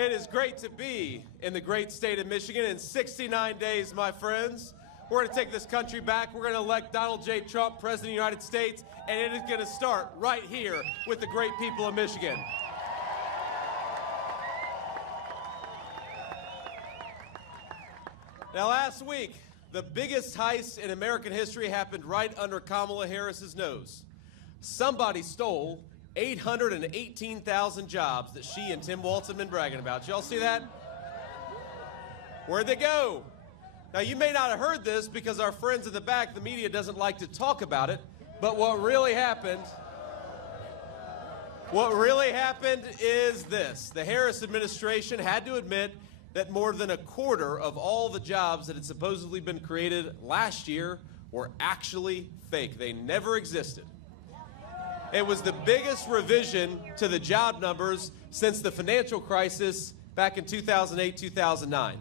It is great to be in the great state of Michigan. In 69 days, my friends, we're going to take this country back. We're going to elect Donald J. Trump, President of the United States, and it is going to start right here with the great people of Michigan. Now, last week, the biggest heist in American history happened right under Kamala Harris's nose. Somebody stole 818,000 jobs that she and Tim Walz have been bragging about. Y'all see that? Where'd they go? Now, you may not have heard this because our friends in the back, the media, doesn't like to talk about it, but what really happened is this. The Harris administration had to admit that more than a quarter of all the jobs that had supposedly been created last year were actually fake. They never existed. It was the biggest revision to the job numbers since the financial crisis back in 2008, 2009.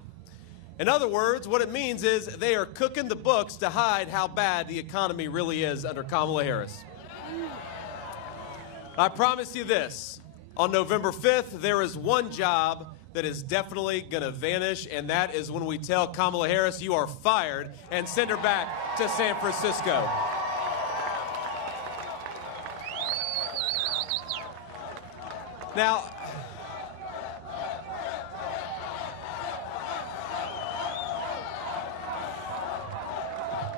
In other words, what it means is they are cooking the books to hide how bad the economy really is under Kamala Harris. I promise you this, on November 5th, there is one job that is definitely going to vanish, and that is when we tell Kamala Harris, you are fired, and send her back to San Francisco. Now,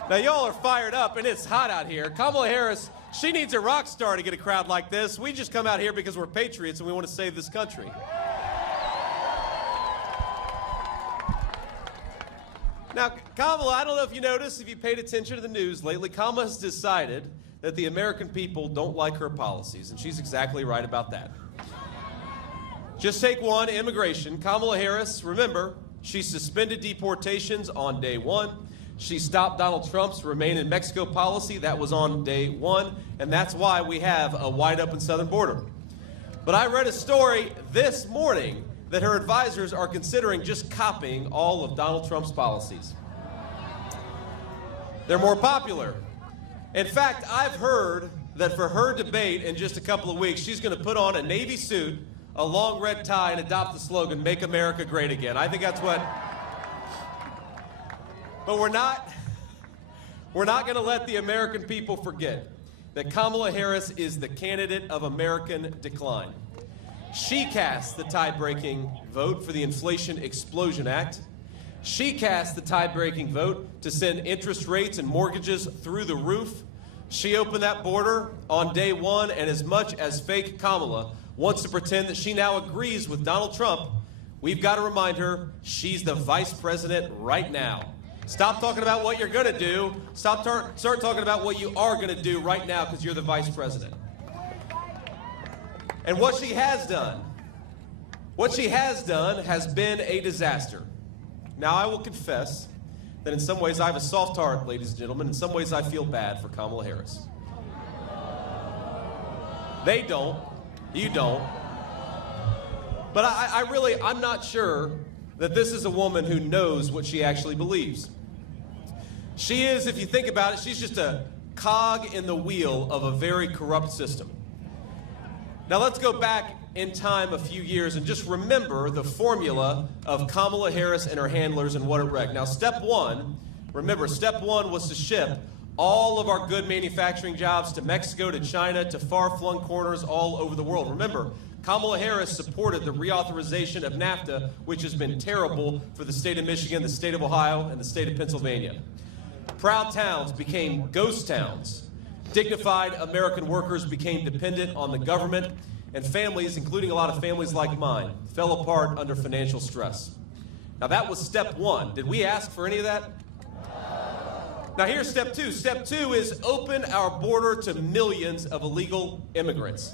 y'all are fired up, and it's hot out here. Kamala Harris, she needs a rock star to get a crowd like this. We just come out here because we're patriots and we want to save this country. Now, Kamala, I don't know if you noticed, if you paid attention to the news lately, Kamala has decided that the American people don't like her policies, and she's exactly right about that. Just take one, immigration. Kamala Harris, remember, she suspended deportations on day one. She stopped Donald Trump's Remain in Mexico policy. That was on day one, and that's why we have a wide open southern border. But I read a story this morning that her advisors are considering just copying all of Donald Trump's policies. They're more popular. In fact, I've heard that for her debate in just a couple of weeks, she's going to put on a Navy suit, a long red tie, and adopt the slogan, "Make America Great Again." I think that's what... But we're not going to let the American people forget that Kamala Harris is the candidate of American decline. She cast the tie-breaking vote for the Inflation Explosion Act. She cast the tie-breaking vote to send interest rates and mortgages through the roof. She opened that border on day one, and as much as fake Kamala wants to pretend that she now agrees with Donald Trump, we've got to remind her she's the vice president right now. Stop talking about what you're going to do. Start talking about what you are going to do right now because you're the vice president. And what she has done has been a disaster. Now, I will confess that in some ways I have a soft heart, ladies and gentlemen. In some ways I feel bad for Kamala Harris. They don't. You don't. But I'm not sure that this is a woman who knows what she actually believes. She is, if you think about it, she's just a cog in the wheel of a very corrupt system. Now let's go back in time a few years and just remember the formula of Kamala Harris and her handlers and what it wrecked. Now step one was to ship all of our good manufacturing jobs to Mexico, to China, to far-flung corners all over the world. Remember, Kamala Harris supported the reauthorization of NAFTA, which has been terrible for the state of Michigan, the state of Ohio, and the state of Pennsylvania. Proud towns became ghost towns. Dignified American workers became dependent on the government, and families, including a lot of families like mine, fell apart under financial stress. Now that was step one. Did we ask for any of that? Now here's step two. Step two is open our border to millions of illegal immigrants.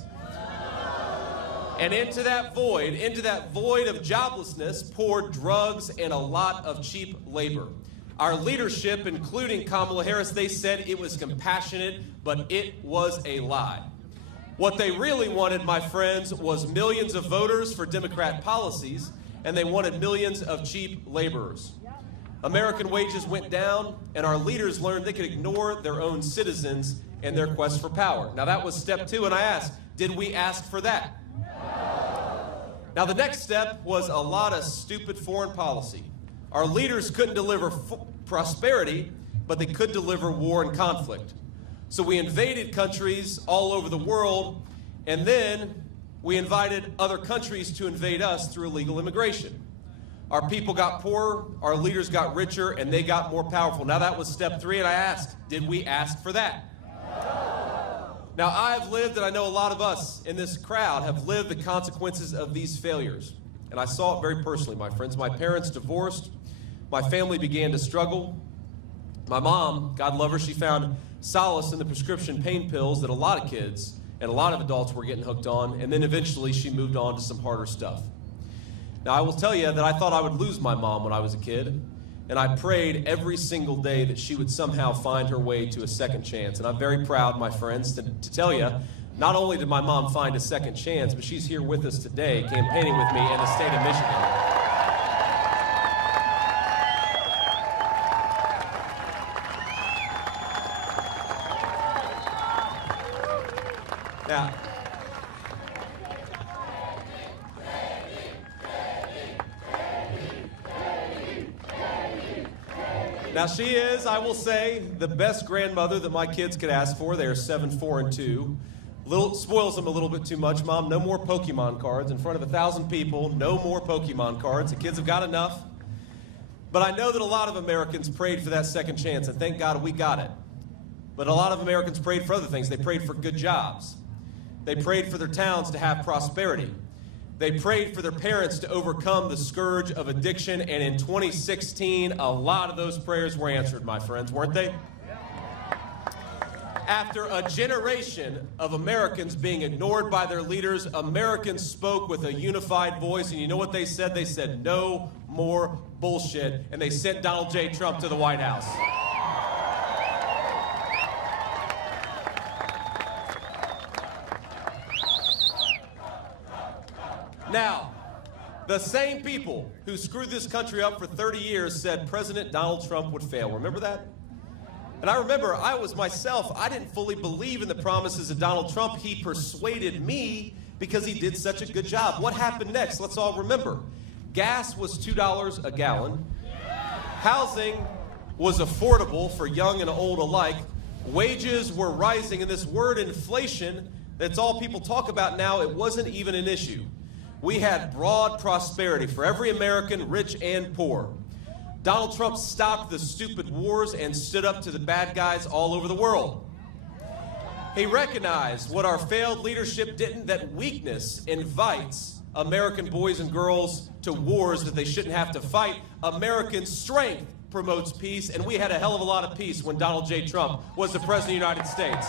And into that void of joblessness, poured drugs and a lot of cheap labor. Our leadership, including Kamala Harris, they said it was compassionate, but it was a lie. What they really wanted, my friends, was millions of voters for Democrat policies, and they wanted millions of cheap laborers. American wages went down, and our leaders learned they could ignore their own citizens in their quest for power. Now that was step two, and I asked, did we ask for that? Now, the next step was a lot of stupid foreign policy. Our leaders couldn't deliver prosperity, but they could deliver war and conflict. So we invaded countries all over the world, and then we invited other countries to invade us through illegal immigration. Our people got poorer, our leaders got richer, and they got more powerful. Now that was step 3, and I asked, did we ask for that? Now I've lived, and I know a lot of us in this crowd have lived the consequences of these failures. And I saw it very personally, my friends. My parents divorced. My family began to struggle. My mom, God love her, she found solace in the prescription pain pills that a lot of kids and a lot of adults were getting hooked on, and then eventually she moved on to some harder stuff. Now, I will tell you that I thought I would lose my mom when I was a kid, and I prayed every single day that she would somehow find her way to a second chance. And I'm very proud, my friends, to tell you, not only did my mom find a second chance, but she's here with us today campaigning with me in the state of Michigan. Now she is, I will say, the best grandmother that my kids could ask for. They are 7, 4, and 2. Spoils them a little bit too much. Mom, no more Pokemon cards in front of 1,000 people. No more Pokemon cards. The kids have got enough. But I know that a lot of Americans prayed for that second chance, and thank God we got it. But a lot of Americans prayed for other things. They prayed for good jobs. They prayed for their towns to have prosperity. They prayed for their parents to overcome the scourge of addiction, and in 2016, a lot of those prayers were answered, my friends, weren't they? After a generation of Americans being ignored by their leaders, Americans spoke with a unified voice, and you know what they said? They said, no more bullshit, and they sent Donald J. Trump to the White House. Now, the same people who screwed this country up for 30 years said President Donald Trump would fail. Remember that? And I remember I was myself, I didn't fully believe in the promises of Donald Trump. He persuaded me because he did such a good job. What happened next? Let's all remember. Gas was $2 a gallon. Housing was affordable for young and old alike. Wages were rising, and this word inflation, that's all people talk about now, it wasn't even an issue. We had broad prosperity for every American, rich and poor. Donald Trump stopped the stupid wars and stood up to the bad guys all over the world. He recognized what our failed leadership didn't, that weakness invites American boys and girls to wars that they shouldn't have to fight. American strength promotes peace, and we had a hell of a lot of peace when Donald J. Trump was the President of the United States.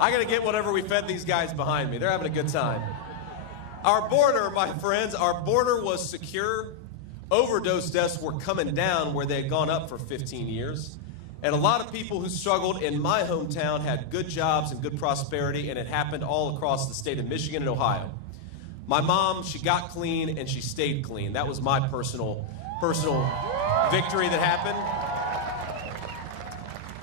I gotta get whatever we fed these guys behind me. They're having a good time. Our border, my friends, our border was secure. Overdose deaths were coming down where they had gone up for 15 years. And a lot of people who struggled in my hometown had good jobs and good prosperity, and it happened all across the state of Michigan and Ohio. My mom, she got clean and she stayed clean. That was my personal victory that happened.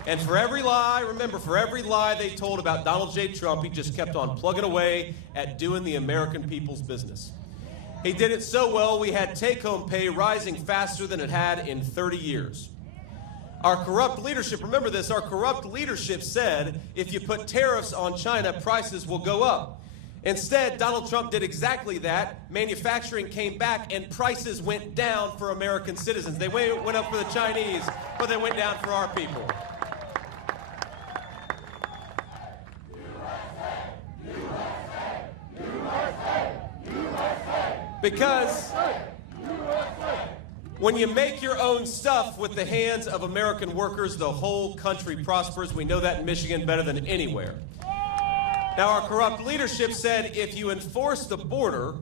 And for every lie, remember, for every lie they told about Donald J. Trump, he just kept on plugging away at doing the American people's business. He did it so well, we had take-home pay rising faster than it had in 30 years. Our corrupt leadership, remember this, our corrupt leadership said, if you put tariffs on China, prices will go up. Instead, Donald Trump did exactly that. Manufacturing came back and prices went down for American citizens. They went up for the Chinese, but they went down for our people. Because when you make your own stuff with the hands of American workers, the whole country prospers. We know that in Michigan better than anywhere. Now, our corrupt leadership said if you enforce the border,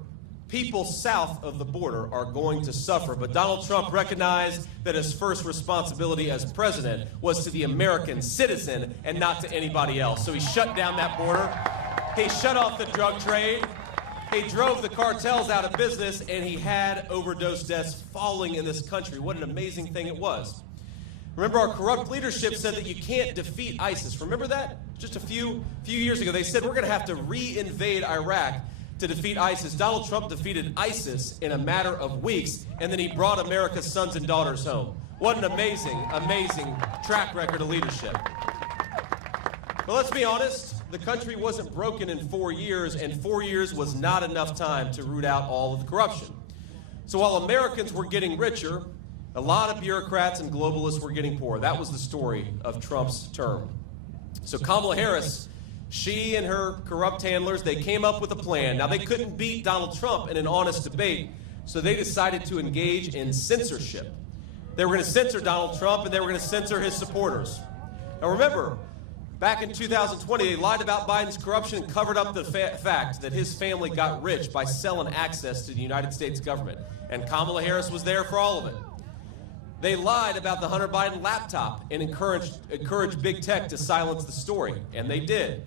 people south of the border are going to suffer. But Donald Trump recognized that his first responsibility as president was to the American citizen and not to anybody else. So he shut down that border. He shut off the drug trade. He drove the cartels out of business, and he had overdose deaths falling in this country. What an amazing thing it was. Remember, our corrupt leadership said that you can't defeat ISIS. Remember that? Just a few years ago, they said we're going to have to re-invade Iraq to defeat ISIS. Donald Trump defeated ISIS in a matter of weeks, and then he brought America's sons and daughters home. What an amazing, amazing track record of leadership. But let's be honest, the country wasn't broken in 4 years, and 4 years was not enough time to root out all of the corruption. So while Americans were getting richer, a lot of bureaucrats and globalists were getting poorer. That was the story of Trump's term. So Kamala Harris, she and her corrupt handlers, they came up with a plan. Now, they couldn't beat Donald Trump in an honest debate, so they decided to engage in censorship. They were going to censor Donald Trump, and they were going to censor his supporters. Now, remember, back in 2020, they lied about Biden's corruption and covered up the fact that his family got rich by selling access to the United States government. And Kamala Harris was there for all of it. They lied about the Hunter Biden laptop and encouraged big tech to silence the story, and they did.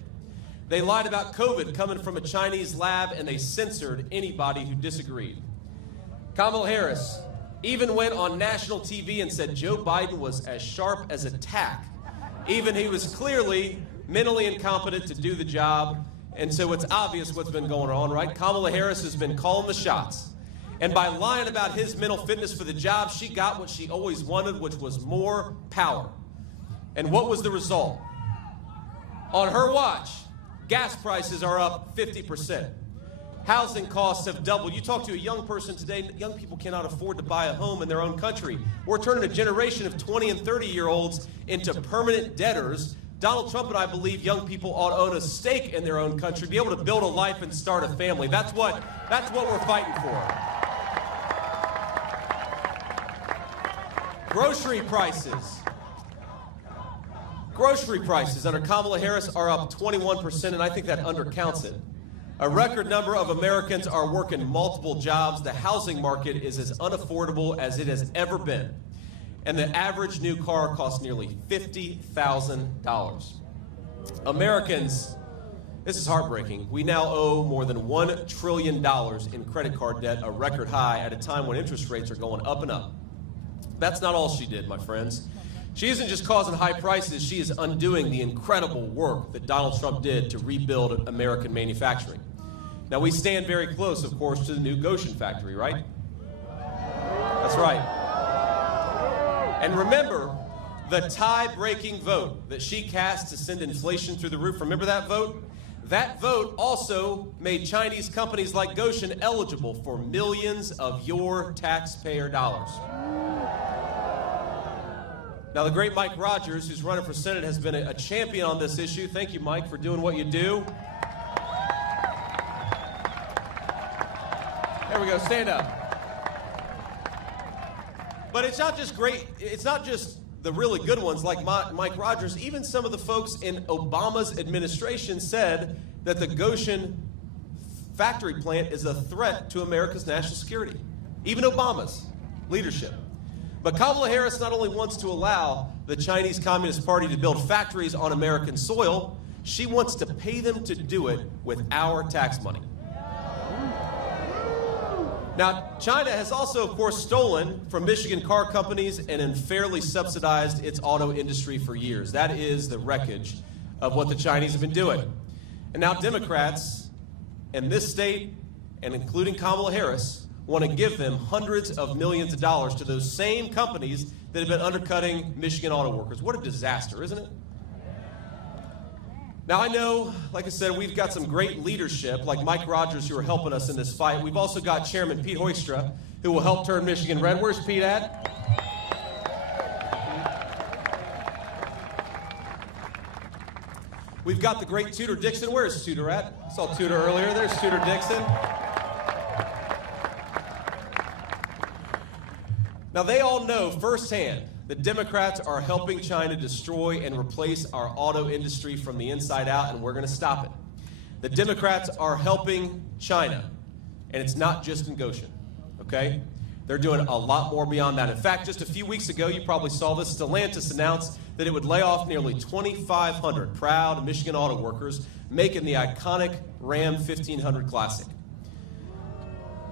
They lied about COVID coming from a Chinese lab, and they censored anybody who disagreed. Kamala Harris even went on national TV and said Joe Biden was as sharp as a tack. Even he was clearly mentally incompetent to do the job, and so it's obvious what's been going on, right? Kamala Harris has been calling the shots. And by lying about his mental fitness for the job, she got what she always wanted, which was more power. And what was the result? On her watch, gas prices are up 50%. Housing costs have doubled. You talk to a young person today, young people cannot afford to buy a home in their own country. We're turning a generation of 20 and 30-year-olds into permanent debtors. Donald Trump and I believe young people ought to own a stake in their own country, be able to build a life and start a family. That's what we're fighting for. Grocery prices. Grocery prices under Kamala Harris are up 21%, and I think that undercounts it. A record number of Americans are working multiple jobs. The housing market is as unaffordable as it has ever been. And the average new car costs nearly $50,000. Americans, this is heartbreaking. We now owe more than $1 trillion in credit card debt, a record high at a time when interest rates are going up and up. That's not all she did, my friends. She isn't just causing high prices, she is undoing the incredible work that Donald Trump did to rebuild American manufacturing. Now, we stand very close, of course, to the new Goshen factory, right? That's right. And remember, the tie-breaking vote that she cast to send inflation through the roof, remember that vote? That vote also made Chinese companies like Goshen eligible for millions of your taxpayer dollars. Now, the great Mike Rogers, who's running for Senate, has been a champion on this issue. Thank you, Mike, for doing what you do. There we go, stand up. But it's not just great, it's not just the really good ones like Mike Rogers. Even some of the folks in Obama's administration said that the Goshen factory plant is a threat to America's national security. Even Obama's leadership. But Kamala Harris not only wants to allow the Chinese Communist Party to build factories on American soil, she wants to pay them to do it with our tax money. Now, China has also, of course, stolen from Michigan car companies and unfairly subsidized its auto industry for years. That is the wreckage of what the Chinese have been doing. And now Democrats in this state, and including Kamala Harris, want to give them hundreds of millions of dollars to those same companies that have been undercutting Michigan auto workers. What a disaster, isn't it? Now, I know, like I said, we've got some great leadership, like Mike Rogers, who are helping us in this fight. We've also got Chairman Pete Hoekstra, who will help turn Michigan red. Where's Pete at? We've got the great Tudor Dixon. Where's Tudor at? I saw Tudor earlier. There's Tudor Dixon. Now, they all know firsthand that Democrats are helping China destroy and replace our auto industry from the inside out, and we're going to stop it. The Democrats are helping China, and it's not just in Goshen, okay? They're doing a lot more beyond that. In fact, just a few weeks ago, you probably saw this, Stellantis announced that it would lay off nearly 2,500 proud Michigan auto workers making the iconic Ram 1500 Classic.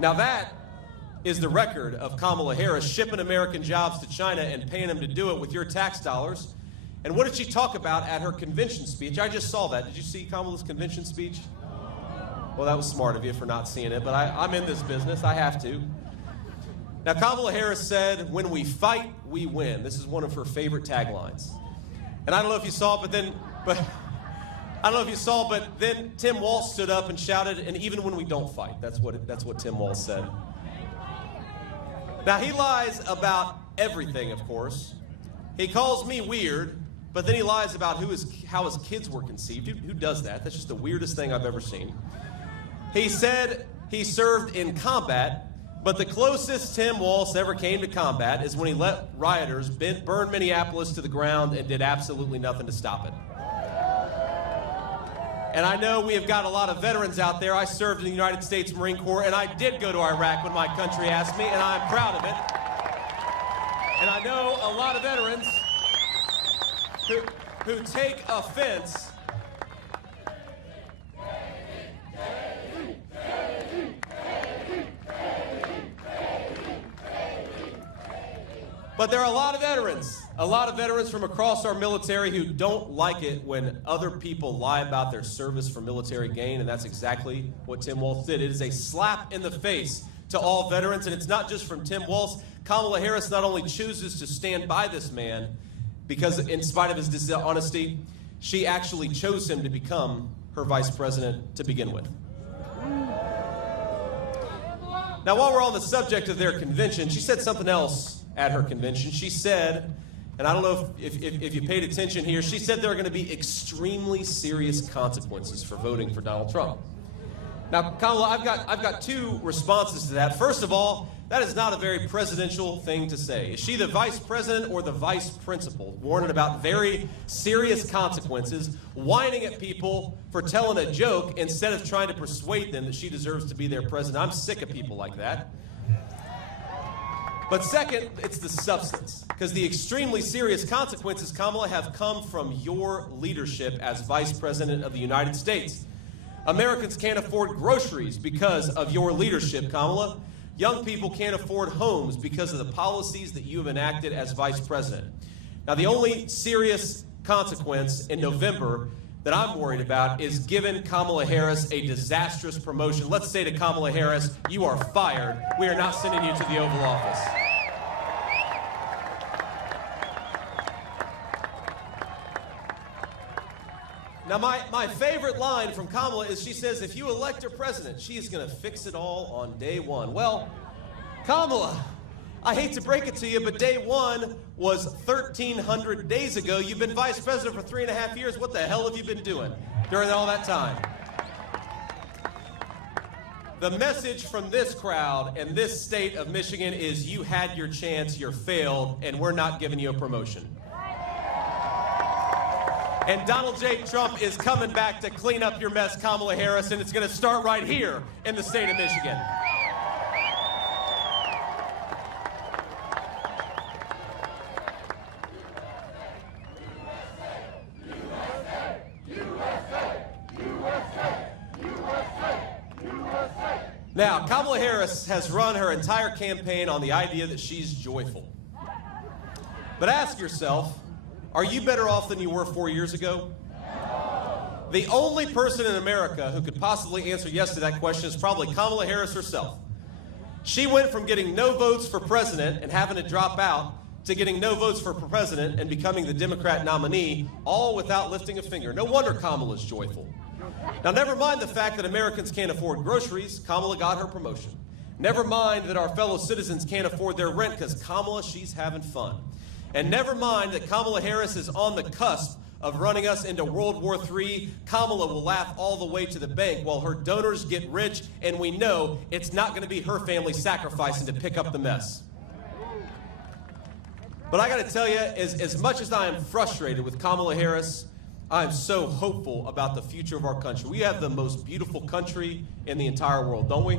Now that is the record of Kamala Harris shipping American jobs to China and paying them to do it with your tax dollars. And what did she talk about at her convention speech? I just saw that. Did you see Kamala's convention speech? Well, that was smart of you for not seeing it, but I'm in this business. I have to. Now, Kamala Harris said, "When we fight, we win." This is one of her favorite taglines. And I don't know if you saw it, but then Tim Walz stood up and shouted, "And even when we don't fight." That's what Tim Walz said. Now, he lies about everything, of course. He calls me weird, but then he lies about how his kids were conceived. Who does that? That's just the weirdest thing I've ever seen. He said he served in combat, but the closest Tim Walz ever came to combat is when he let rioters burn Minneapolis to the ground and did absolutely nothing to stop it. And I know we have got a lot of veterans out there. I served in the United States Marine Corps, and I did go to Iraq when my country asked me, and I'm proud of it. And I know a lot of veterans who take offense But there are a lot of veterans from across our military who don't like it when other people lie about their service for military gain, and that's exactly what Tim Walz did. It is a slap in the face to all veterans, and it's not just from Tim Walz. Kamala Harris not only chooses to stand by this man, because in spite of his dishonesty, she actually chose him to become her vice president to begin with. Now, while we're on the subject of their convention, she said something else at her convention. She said, and I don't know if you paid attention here, she said there are going to be extremely serious consequences for voting for Donald Trump. Now, Kamala, I've got two responses to that. First of all, that is not a very presidential thing to say. Is she the vice president or the vice principal, warning about very serious consequences, whining at people for telling a joke instead of trying to persuade them that she deserves to be their president? I'm sick of people like that. But second, it's the substance, because the extremely serious consequences, Kamala, have come from your leadership as Vice President of the United States. Americans can't afford groceries because of your leadership, Kamala. Young people can't afford homes because of the policies that you have enacted as Vice President. Now, the only serious consequence in November that I'm worried about is giving Kamala Harris a disastrous promotion. Let's say to Kamala Harris, "You are fired. We are not sending you to the Oval Office." Now, my favorite line from Kamala is she says, if you elect her president, she is going to fix it all on day one. Well, Kamala, I hate to break it to you, but day one was 1,300 days ago. You've been vice president for 3.5 years. What the hell have you been doing during all that time? The message from this crowd and this state of Michigan is you had your chance, you failed, and we're not giving you a promotion. And Donald J. Trump is coming back to clean up your mess, Kamala Harris, and it's going to start right here in the state of Michigan. Now, Kamala Harris has run her entire campaign on the idea that she's joyful. But ask yourself, are you better off than you were 4 years ago? The only person in America who could possibly answer yes to that question is probably Kamala Harris herself. She went from getting no votes for president and having to drop out to getting no votes for president and becoming the Democrat nominee, all without lifting a finger. No wonder Kamala's joyful. Now, never mind the fact that Americans can't afford groceries. Kamala got her promotion. Never mind that our fellow citizens can't afford their rent because Kamala, she's having fun. And never mind that Kamala Harris is on the cusp of running us into World War III. Kamala will laugh all the way to the bank while her donors get rich, and we know it's not going to be her family sacrificing to pick up the mess. But I got to tell you, as much as I am frustrated with Kamala Harris, I am so hopeful about the future of our country. We have the most beautiful country in the entire world, don't we?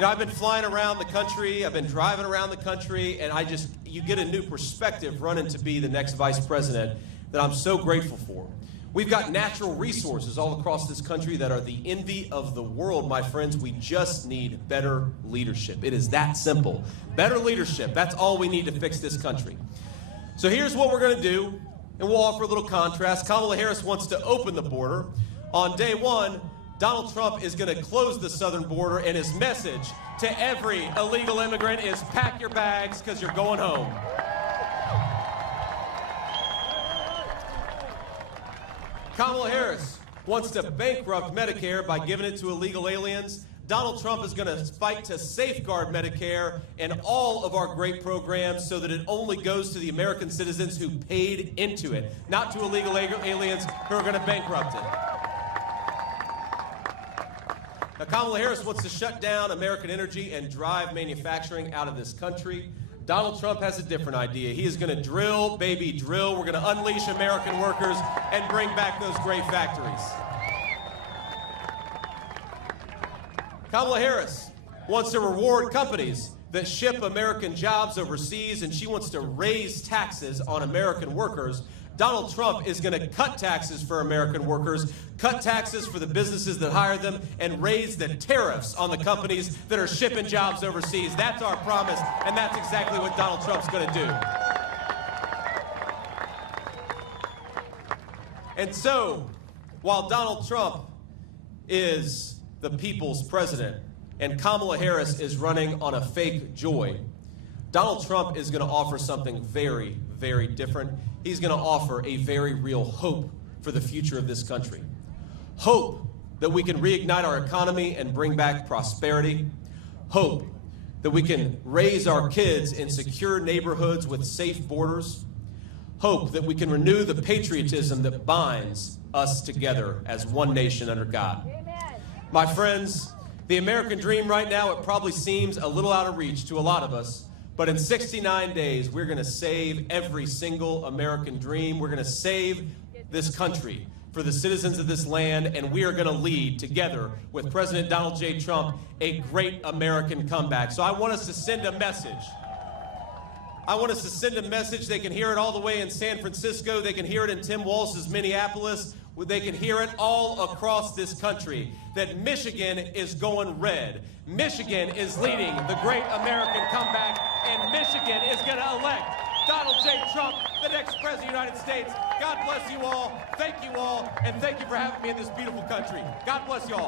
I've been flying around the country, I've been driving around the country, and you get a new perspective running to be the next vice president that I'm so grateful for. We've got natural resources all across this country that are the envy of the world, my friends. We just need better leadership. It is that simple. Better leadership. That's all we need to fix this country. So here's what we're going to do, and we'll offer a little contrast. Kamala Harris wants to open the border. On day one, Donald Trump is going to close the southern border, and his message to every illegal immigrant is pack your bags because you're going home. Kamala Harris wants to bankrupt Medicare by giving it to illegal aliens. Donald Trump is going to fight to safeguard Medicare and all of our great programs so that it only goes to the American citizens who paid into it, not to illegal aliens who are going to bankrupt it. Now, Kamala Harris wants to shut down American energy and drive manufacturing out of this country. Donald Trump has a different idea. He is going to drill, baby, drill. We're going to unleash American workers and bring back those great factories. Kamala Harris wants to reward companies that ship American jobs overseas, and she wants to raise taxes on American workers. Donald Trump is going to cut taxes for American workers, cut taxes for the businesses that hire them, and raise the tariffs on the companies that are shipping jobs overseas. That's our promise, and that's exactly what Donald Trump's going to do. And so, while Donald Trump is the people's president and Kamala Harris is running on a fake joy, Donald Trump is going to offer something very, very different. He's going to offer a very real hope for the future of this country. Hope that we can reignite our economy and bring back prosperity. Hope that we can raise our kids in secure neighborhoods with safe borders. Hope that we can renew the patriotism that binds us together as one nation under God. Amen. My friends, the American dream right now, it probably seems a little out of reach to a lot of us. But in 69 days, we're going to save every single American dream. We're going to save this country for the citizens of this land, and we are going to lead together with President Donald J. Trump a great American comeback. So I want us to send a message. I want us to send a message. They can hear it all the way in San Francisco. They can hear it in Tim Walz's Minneapolis. They can hear it all across this country, that Michigan is going red. Michigan is leading the great American comeback, and Michigan is going to elect Donald J. Trump, the next president of the United States. God bless you all, and thank you for having me in this beautiful country. God bless you all.